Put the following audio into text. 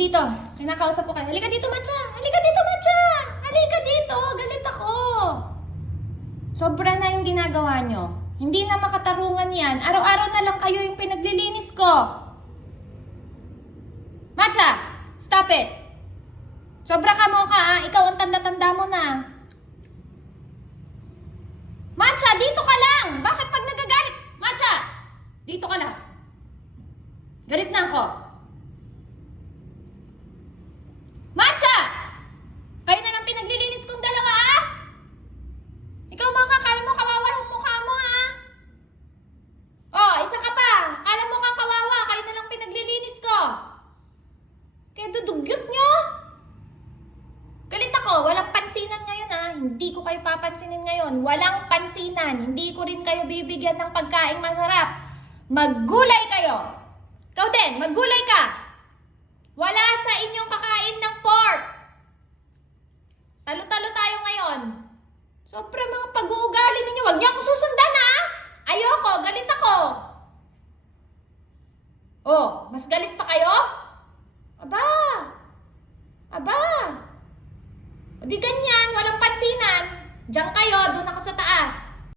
dito. Kinakausap ko kayo. Halika dito, Matcha! Halika dito, Matcha! Halika dito! Galit ako! Sobra na yung ginagawa nyo. Hindi na makatarungan yan. Araw-araw na lang kayo yung pinaglilinis ko. Matcha! Stop it! Sobra ka mo ka, ah. Ikaw ang tanda-tanda mo na. Matcha, dito ka lang! Bakit pag nagagalit? Matcha! Dito ka lang. Galit na ako. Matcha! Kayo na lang pinaglilinis kong dalawa, ah! Ikaw mga kakala mo kawawa yung mukha mo, ha? Oh, isa ka pa. Kala mo kakawawa, kayo na lang pinaglilinis ko. Kaya dudugyot nyo. Galit ako, walang pansinan ngayon, ha? Hindi ko kayo papansinin ngayon. Walang pansinan. Hindi ko rin kayo bibigyan ng pagkaing masarap. Maggulay kayo. Ikaw din, maggulay ka. Wala sa inyong kakain ng pork. Talo-talo tayo ngayon. Sobra mga pag-uugali ninyo. Huwag niyo ako susundan, ha? Ayoko, galit ako. Oh, mas galit pa kayo? Aba. Aba. O di ganyan, walang pansinan. Diyan kayo, doon ako sa taas.